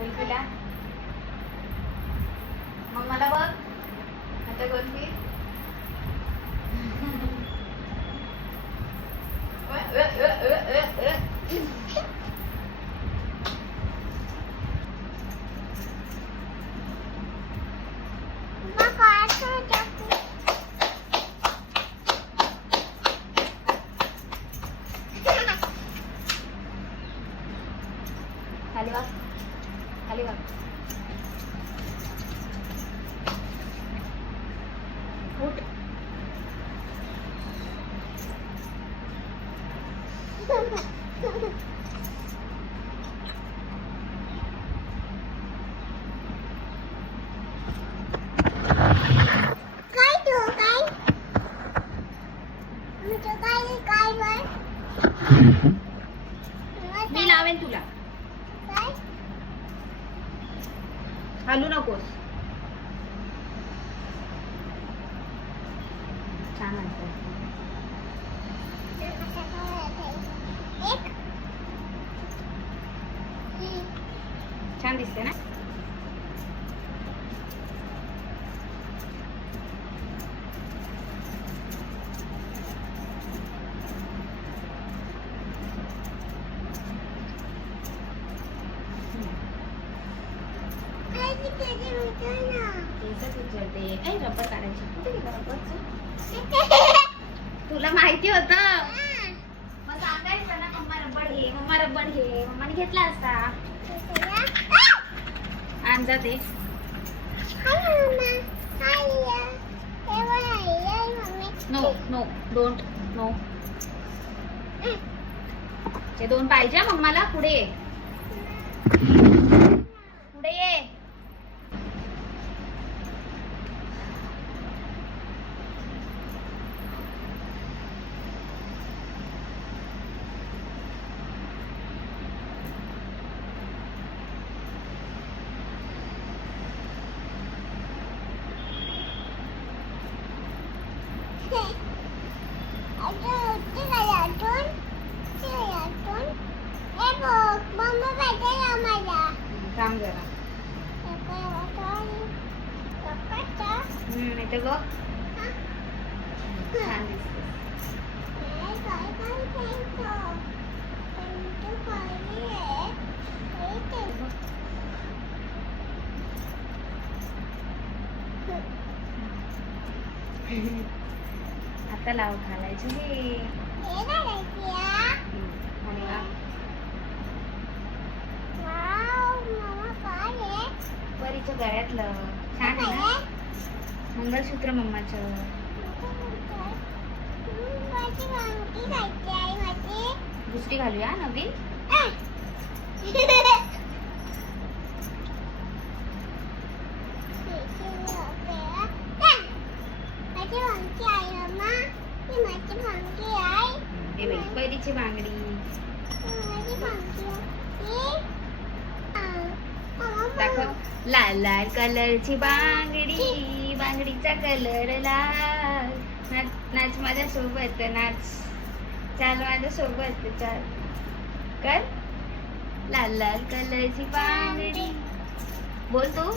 गोलफीला मग मला बघ आता गोलफी खाली बघ खाली बघ उठ मी लावेन तुला हलू नकोस छान आहे छान दिसते ना रबर काढायची कुठे गेला रबरचं तुला माहिती होत मग सांगायचं ना मम्मा रबर घे मम्माने घेतला असता आणजा ते नो नो डोंट नो ते दोन पाहिजे मम्माला पुढे ये पुढे ये थांब जरा इथे बघ छान दिसते आता लाव घालायचं हे परीच्या गळ्यातलं छान आहे ना मंगळसूत्र मम्माचं दुसरी घालूया नवीन पहिलीची बांगडी दाखव लाल लाल कलरची बांगडी बांगडीचा कलर लाल नाच माझ्या सोबत नाच चाल माझ्या सोबत चाल कर लाल लाल कलरची बांगडी बोल तू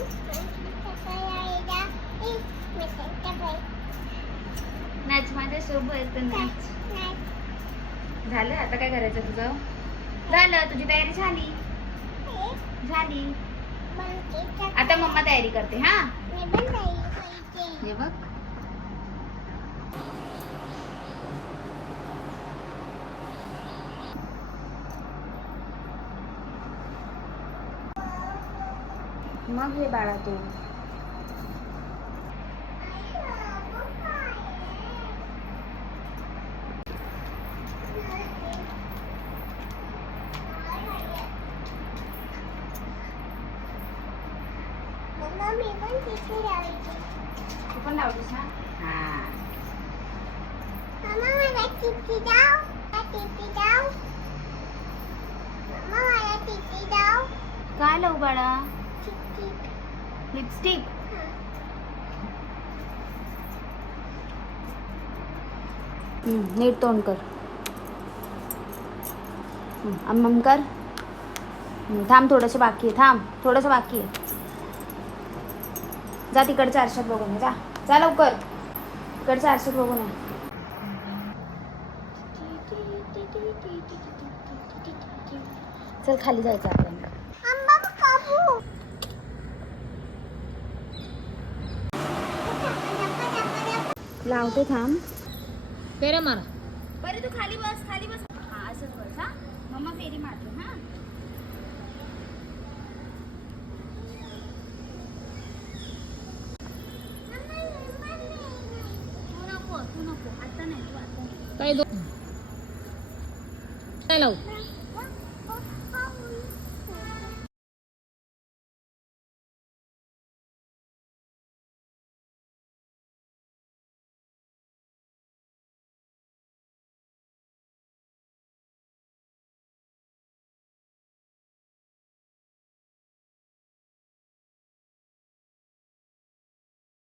नाच माझ्या सोबत नाच झालं आता काय करायचं तुझं झालं तुझी तयारी झाली झाली आता मम्मा तयारी करते हा हे बघ मग हे बाळा तू तू पण लावलीस ना हा काय लावू बाळा लिपस्टिक नीट तोंड कर अम्मम कर थांब, थोडंसं बाकी आहे. थांब, थोडंसं बाकी आहे. जा तिकडच्या आरशात बघून ये. जा जा लवकर, तिकडच्या आरशात बघून ये. चल खाली जायचं आपल्याला. लावते, थांब. फेऱ्या मारा. बरं तू खाली बस, खाली बस. हा असंच बस. हा मम्मा फेरी मारते. हा तू नको आता नाही, तू आता नाही. काय दो काय लावू